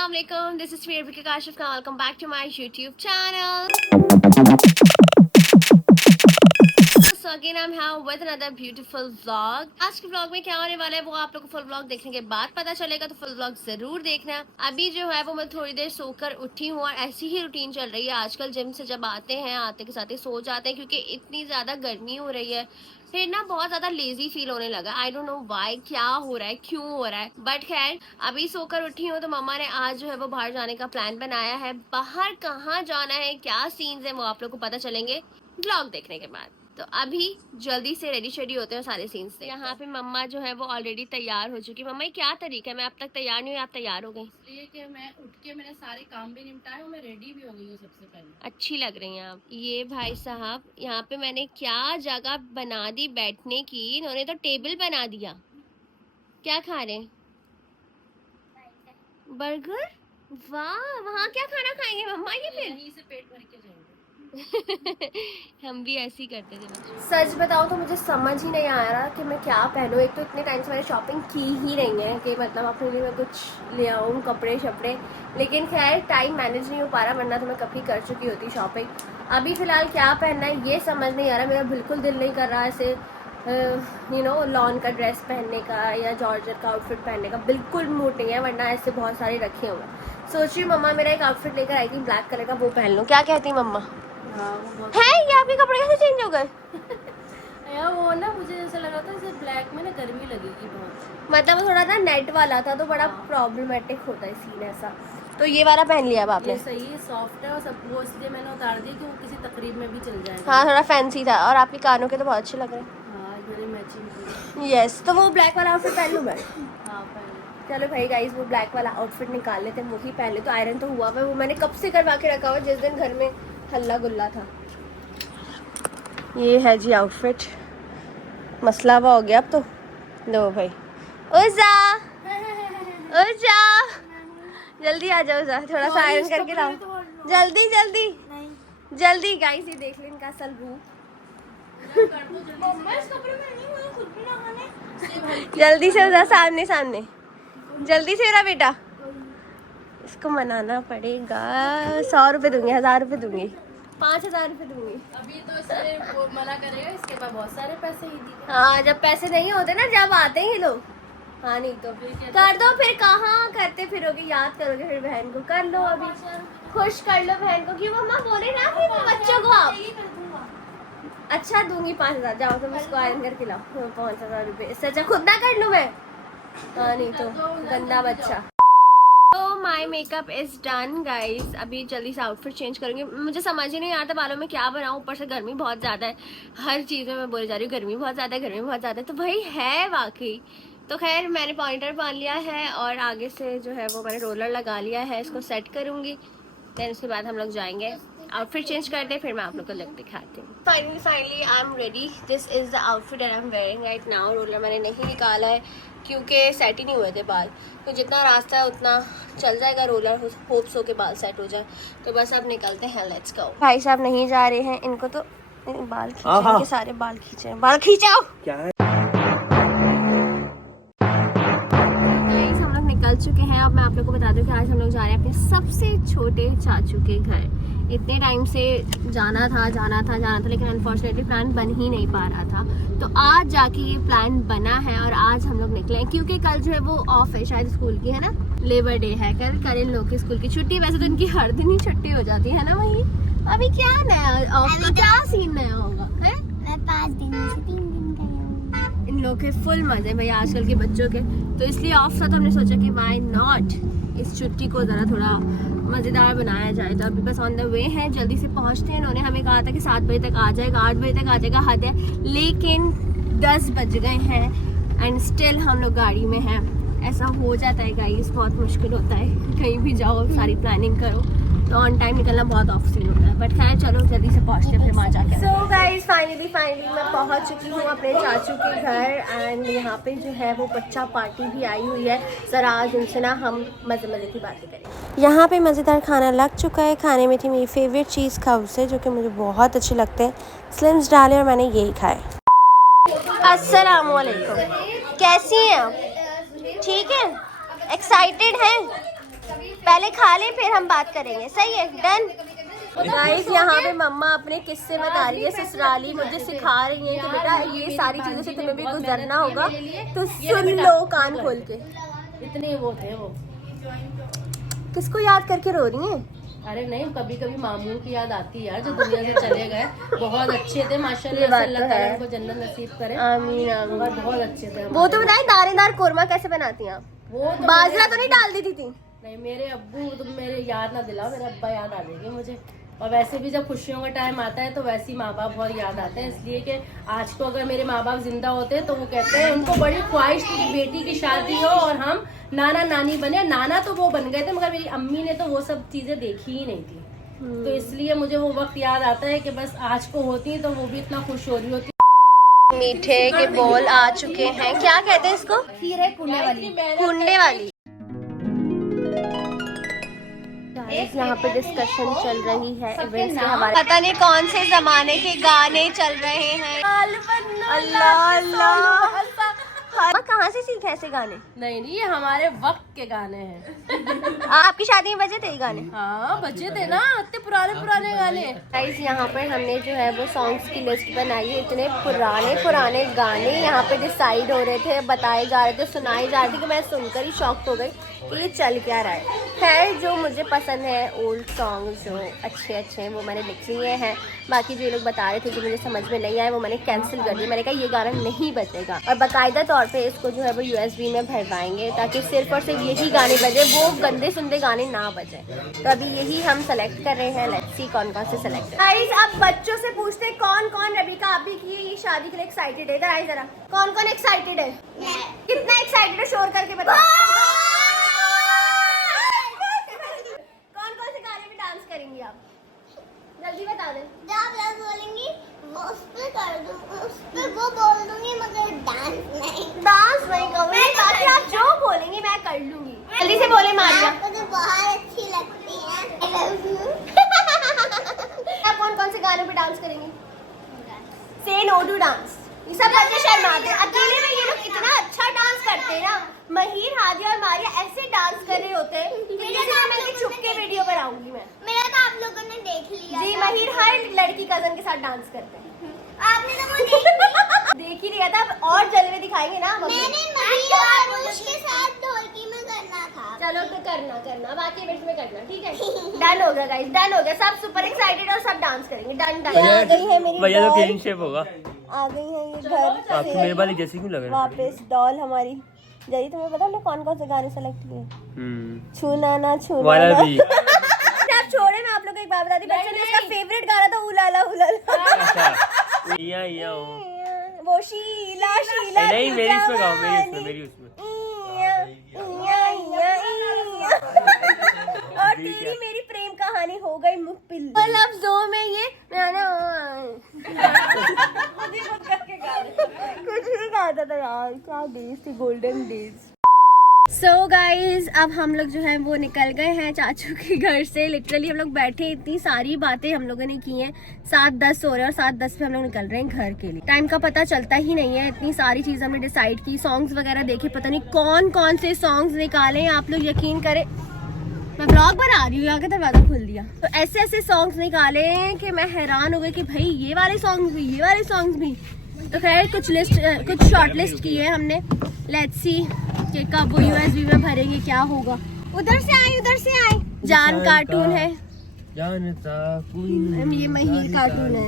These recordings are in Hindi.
अस्सलाम वालेकुम, दिस इज फीर Kashif Khan. Welcome back to my YouTube channel. So again I'm here with another beautiful vlog। आज के vlog में क्या होने वाला है वो आप लोग को फुल vlog देखने के बाद पता चलेगा, तो फुल vlog जरूर देखना। अभी जो है वो मैं थोड़ी देर सोकर उठी हूँ और ऐसी ही रूटीन चल रही है आजकल। जिम से जब आते हैं आते के साथ ही सो जाते हैं क्योंकि इतनी ज्यादा गर्मी हो रही है, फिर ना बहुत ज्यादा लेजी फील होने लगा। आई डोंट नो व्हाई, क्या हो रहा है, क्यों हो रहा है, बट खैर अभी सोकर उठी हूँ तो मम्मा ने आज जो है वो बाहर जाने का प्लान बनाया है। बाहर कहाँ जाना है, क्या सीन्स है वो आप लोग को पता चलेंगे व्लॉग देखने के बाद। तो अभी जल्दी से रेडी शेडी होते हैं सारे सीन्स से। यहाँ पे मम्मा जो है वो ऑलरेडी तैयार हो चुकी। मम्मा ये क्या तरीका है, मैं अब तक तैयार नहीं हुई, आप तैयार हो गई? इसलिए कि मैं उठ के मैंने सारे काम भी निपटाए और मैं रेडी भी हो गई हूँ सबसे पहले। अच्छी लग रही हैं आप। ये भाई साहब यहाँ पे मैंने क्या जगह बना दी बैठने की, इन्होंने तो टेबल बना दिया। क्या खा रहे हैं? बर्गर? वाह, वहाँ क्या खाना खाएंगे मम्मा ये फिर? यहीं से पेट भर के जाएंगे। हम भी ऐसे ही करते थे। सच बताओ तो मुझे समझ ही नहीं आ रहा कि मैं क्या पहनूं। एक तो इतने टाइम से मैंने शॉपिंग की ही नहीं है कि मतलब अपने लिए मैं कुछ ले आऊँ कपड़े शपड़े, लेकिन खैर टाइम मैनेज नहीं हो पा रहा, वरना तो मैं कभी कर चुकी होती शॉपिंग। अभी फ़िलहाल क्या पहनना है ये समझ नहीं आ रहा। मेरा बिल्कुल दिल नहीं कर रहा ऐसे लॉन का ड्रेस पहनने का या जॉर्जेट का आउटफिट पहनने का, बिल्कुल मूड नहीं है, वरना ऐसे बहुत सारे रखे हुए हैं। सोच रही मम्मा मेरा एक आउटफिट लेकर आई थी ब्लैक कलर का, वो पहन लूँ। क्या कहती मम्मा? हाँ वो है ये आपके कपड़े कैसे चेंज हो गए? यार वो ना मुझे ऐसा लगा था जैसे ब्लैक में ना गर्मी लगेगी बहुत, मतलब वो थोड़ा सा नेट वाला था तो बड़ा प्रॉब्लमेटिक होता है सीन ऐसा। तो ये वाला पहन लिया अब आपने? ये सही है, सॉफ्ट है और सब वो, इसलिए मैंने उतार दी कि वो किसी तकरीब में भी चल जाएगा। हाँ थोड़ा फैंसी था, और आपके कानों के तो बहुत अच्छे लग रहे हैं। हाँ मेरे मैचिंग। यस, तो वो ब्लैक वाला आउटफिट पहन लूँ मैं? हाँ पहले। चलो भाई गाइस, वो ब्लैक वाला आउटफिट निकाल लेते हैं, वही पहन ले। तो आयरन तो हुआ हुआ है, वो मैंने कब से करवा के रखा हुआ जिस दिन घर में हल्ला गुल्ला था। ये है जी आउटफिट, मसला हुआ हो गया अब तो। लो भाई, उजा उजा जल्दी आ जाओ उजा, थोड़ा सा आयरन करके लाओ जल्दी जल्दी जल्दी। गाइस ये देख लें इनका असल रूप। जल्दी से उजा, सामने सामने, जल्दी से मेरा बेटा। इसको मनाना पड़ेगा। 100 रुपये दूंगी, 1000 रुपये दूंगी, 5000 रुपये दूंगी। अभी तो इससे वो मना करेगा, इसके बाद बहुत सारे पैसे ही दिए। हाँ जब पैसे नहीं होते ना, जब आते हैं लोग। हाँ नहीं तो कर दो, फिर कहाँ करते फिरोगे, याद करोगे फिर बहन को। कर लो अभी, खुश कर लो बहन को। क्यों मम्मा बोले ना फिर बच्चों को आप। अच्छा दूंगी 5000, जाओ तुम इसको आयरन करके लाओ। 5000 रुपये, इससे अच्छा खुद ना कर लूँ मैं। हाँ नहीं तो गंदा बच्चा। तो my makeup is done guys. अभी जल्दी से आउटफिट चेंज करूंगी। मुझे समझ ही नहीं आता बालों में क्या बनाऊं, ऊपर से गर्मी बहुत ज़्यादा है। हर चीज़ में मैं बोली जा रही हूँ गर्मी बहुत ज़्यादा है, गर्मी बहुत ज़्यादा है, तो भाई है वाकई। तो खैर मैंने पॉइंटर बांध लिया है और आगे से जो है वो मैंने रोलर लगा लिया है, इसको सेट करूँगी। देन उसके बाद हम लोग जाएंगे आउटफिट चेंज करते हैं, फिर मैं आप लोग को लुक दिखाती हूँ। Finally I am ready. This is the outfit and I am wearing right now. Roller मैंने नहीं निकाला है क्योंकि सेट ही नहीं हुए थे बाल, तो जितना रास्ता है उतना चल जाएगा रोलर, होप्स हो के बाल सेट हो जाए। तो बस अब निकलते हैं, लेट्स गो। भाई साहब नहीं जा रहे हैं, इनको तो बाल खींचे, सारे बाल खींचे, बाल खींचाओ क्या है? हम लोग निकल चुके हैं। अब मैं आप लोग को बता दूं कि आज हम लोग जा रहे हैं अपने सबसे छोटे चाचू के घर। इतने टाइम से जाना था लेकिन अनफॉर्चुनेटली प्लान बन ही नहीं पा रहा था, तो आज जाके ये प्लान बना है और आज हम लोग निकले हैं क्योंकि कल जो है वो ऑफ है शायद स्कूल की, है ना, लेबर डे है कल इन लोग की स्कूल की छुट्टी। वैसे तो इनकी हर दिन ही छुट्टी हो जाती है ना। वही अभी क्या नया ऑफ का क्या सीन नया होगा है? मैं 5 दिन में से 3 दिन गई हूँ। इन लोग के फुल मजे भाई आजकल के बच्चों के, तो इसलिए ऑफ था तो हमने सोचा कि व्हाई नॉट इस छुट्टी को ज़रा थोड़ा मज़ेदार बनाया जाए। तो अभी बस ऑन द वे हैं, जल्दी से पहुंचते हैं। इन्होंने हमें कहा था कि 7 बजे तक आ जाएगा, 8 बजे तक आ जाएगा, हद है, लेकिन 10 बज गए हैं एंड स्टिल हम लोग गाड़ी में हैं। ऐसा हो जाता है गाइस, बहुत मुश्किल होता है कहीं भी जाओ, सारी प्लानिंग करो तो ऑन टाइम निकलना बहुत ऑफ सीन होता है। बट खैर चलो जल्दी से पहुँचते हैं फिर वहाँ जाके। सो गाइस फाइनली मैं पहुँच चुकी हूँ अपने चाचू के घर एंड यहाँ पे जो है वो बच्चा पार्टी भी आई हुई है। ज़रा आज उनसे ना हम मज़े की बातें करें। यहाँ पे मज़ेदार खाना लग चुका है। खाने में थी मेरी फेवरेट चीज़ खाउसे, जो कि मुझे बहुत अच्छे लगते हैं। स्लिम्स डाले और मैंने यही खाए। अस्सलाम वालेकुम, कैसी हैं आप? ठीक है, एक्साइटेड हैं? पहले खा लें फिर हम बात करेंगे, सही है? डन। गाइस यहाँ पे मम्मा अपने किस्से बता रही है ससुराली, मुझे सिखा रही है कि बेटा ये सारी चीजों से तुम्हें भी गुजरना होगा, तो सुन लो कान खोल के। इतने वो थे वो। किसको याद करके रो रही हैं? अरे नहीं, कभी कभी मामू की याद आती है यार, जो दुनिया से चले गए। बहुत अच्छे थे माशाल्लाह, ये बात अल्लाह तो ताला है। उनको जन्नत नसीब करे। आमीन आमीन। बहुत अच्छे थे। वो तो बताए दानेदार कोरमा कैसे बनाती हैं आप? वो तो बाजरा तो नहीं डाल दी थी? नहीं, मेरे अब्बू, तुम मेरे याद ना दिलाओ, मेरे अब्बा याद आ जाएंगे मुझे। और वैसे भी जब खुशियों का टाइम आता है तो वैसे ही माँ बाप बहुत याद आते हैं, इसलिए कि आज को अगर मेरे माँ बाप जिंदा होते तो वो कहते हैं उनको बड़ी ख्वाहिश थी कि बेटी की शादी हो और हम नाना नानी बने। नाना तो वो बन गए थे मगर मेरी अम्मी ने तो वो सब चीजें देखी ही नहीं थी, तो इसलिए मुझे वो वक्त याद आता है कि बस आज को होती तो वो भी इतना खुश हो रही होती। मीठे के बोल आ चुके हैं, क्या कहते हैं इसको? खीर है कुंडे वाली। कुंडे वाली। यहाँ पे डिस्कशन चल रही है इवेंट्स के हमारे, पता नहीं कौन से जमाने के गाने चल रहे हैं। अल्लाह अल्लाह, कहाँ से सीखे ऐसे गाने? नहीं, ये हमारे वक्त के गाने हैं। आपकी शादी में बजे थे ये गाने? हाँ बचे थे ना, इतने पुराने पुराने गाने। गाइस यहाँ पर हमने जो है वो सॉन्ग्स की लिस्ट बनाई है, इतने पुराने पुराने गाने यहाँ पे डिसाइड हो रहे थे, बताए जा रहे थे, सुनाए जा रहे थे कि मैं सुनकर ही शॉक्ड हो गई कि ये चल क्या रहा है। खैर जो मुझे पसंद है ओल्ड सॉन्ग जो अच्छे अच्छे हैं वो मैंने लिख लिए हैं, बाकी जो ये लोग बता रहे थे कि मुझे समझ में नहीं आया वो मैंने कैंसिल कर दिया। मैंने कहा ये गाना नहीं बजेगा, और बाकायदा तौर पे इसको जो है वो USB में भरवाएंगे ताकि सिर्फ और सिर्फ यही गाने बजे, वो गंदे सुंदे गाने ना बजे। तो अभी यही हम सेलेक्ट कर रहे हैं, लेट्स सी कौन कौन से सेलेक्ट। गाइस अब बच्चों से पूछते हैं कौन कौन रबीका आप भी की ये शादी के लिए एक्साइटेड है? इधर आइए जरा, कौन कौन एक्साइटेड है? कितना एक्साइटेड है शोर करके बताओ। कौन कौन से गाने में डांस करेंगी आप? जल्दी बता दें। जब बोलेंगी वो उस पे कर दूंगी, उस पे वो बोल दूंगी मगर डांस नहीं। डांस नहीं करूंगी, बाकी आप जो बोलेंगी मैं कर लूंगी। जल्दी से बोले मारिया। आपको तो बहुत अच्छी लगती है। I love you। आप कौन कौन से गानों पे डांस करेंगी? से नो टू डांस। ये सब बच्चे शर्माते हैं, अकेले में ये लोग इतना अच्छा डांस करते हैं ना। महिर, हादिया और मारिया ऐसे डांस कर रहे होते हैं कि मैं चुपके वीडियो बनाऊंगी मैं। मेरा तो आप लोगों ने देख लिया। जी महिर हर लड़की कजन के साथ डांस करते हैं। आपने तो वो देख देख ही लिया था, अब और जलवे दिखाएंगे ना। मैंने महिर और उसके साथ ढोलकी में करना था। चलो तो करना बाकी इवेंट्स में करना, ठीक है? डन हो गया गाइस, डन हो गया, सब सुपर एक्साइटेड और सब डांस करेंगे। Done done. आ गई है मेरी भैया तो डॉल, क्लीन शेप होगा। आ गई है ये घर आपको मेरे वाली जैसी क्यों लग रही है? वापस डॉल हमारी। जरी तुम्हें पता हमने कौन कौन से गाने सेलेक्ट किए? छूना ना छूना वाला ना। भी। आप छोड़े, मैं आप लोग को एक बात बता दी, बच्चे ने उसका फेवरेट गाना था उलाला उलाला। अच्छा इया हो। वो शीला शीला नहीं मेरी इसमें गाओ, मेरी उसमें और तेरी मेरी प्रेम कहानी हो गई मुकबिल लफ्जों में ये कुछ भी गाता था यार, क्या डेज थी, गोल्डन डेज। सो गाइज अब हम लोग जो है वो निकल गए हैं चाचू के घर से। लिटरली हम लोग बैठे, इतनी सारी बातें हम लोगों ने की हैं। 7:10 हो रहे हैं और 7:10 पे हम लोग निकल रहे हैं घर के लिए। टाइम का पता चलता ही नहीं है, इतनी सारी चीजें हमने डिसाइड की, सॉन्ग्स वगैरह देखे, पता नहीं कौन कौन से सॉन्ग्स निकाले। आप लोग यकीन करें मैं ब्लॉग बना रही हूँ, यहाँ का दरवाजा खोल दिया, तो ऐसे ऐसे सॉन्ग्स निकाले कि मैं हैरान हो गई कि भाई ये वाले सॉन्ग्स भी, ये वाले सॉन्ग्स भी। तो खैर कुछ शॉर्ट लिस्ट की है हमने, लेट्स सी कि कब वो USB में भरेंगे, क्या होगा। उधर से आए जान कार्टून है, ये महिर कार्टून है।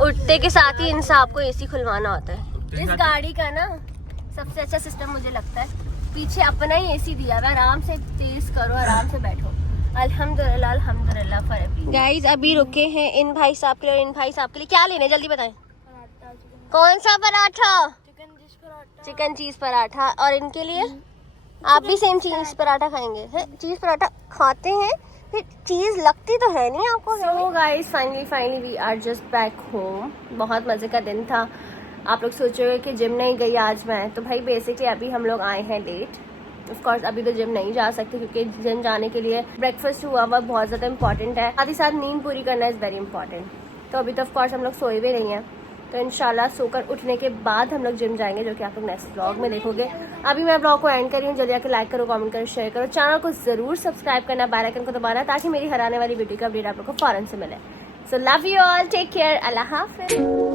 उठते के साथ ही इनसे आपको AC खुलवाना होता है। इस गाड़ी का ना सबसे अच्छा सिस्टम मुझे लगता है, पीछे अपना ही AC दिया हुआ, आराम से तेज करो, आराम से बैठो। अल्हम्दुलिल्लाह अल्हम्दुलिल्लाह फरबी। गाइस अभी रुके हैं इन भाई साहब के लिए, इन भाई साहब के लिए क्या लेने जल्दी बताएं। कौन सा पराठा? Chicken cheese paratha. और इनके लिए आप भी सेम चीज पराठा खाएंगे? चीज पराठा खाते हैं फिर चीज लगती तो है नहीं आपको। So guys finally we are just back home. बहुत मजे का दिन था। आप लोग सोचोगे कि जिम नहीं गई आज मैं, तो भाई बेसिकली अभी हम लोग आए हैं लेट। ऑफ कोर्स अभी तो जिम नहीं जा सकते क्योंकि जिम जाने के लिए ब्रेकफास्ट हुआ हुआ बहुत ज़्यादा इंपॉर्टेंट है, साथ ही साथ नींद पूरी करना इज़ वेरी इंपॉर्टेंट। तो अभी तो ऑफ कोर्स हम लोग सोए हुए नहीं हैं, तो इंशाल्लाह सोकर उठने के बाद हम लोग जिम जाएंगे, जो कि आप लोग नेक्स्ट ब्लॉग में देखोगे। अभी मैं ब्लॉग को एंड कर रही हूँ। जल्दी आके लाइक करो, कमेंट करो, शेयर करो, चैनल को जरूर सब्सक्राइब करना, बेल आइकन को दबाना, ताकि मेरी हर आने वाली वीडियो का अपडेट आप लोग को फौरन से मिले। So love you all, take care, Allah हाफिज़।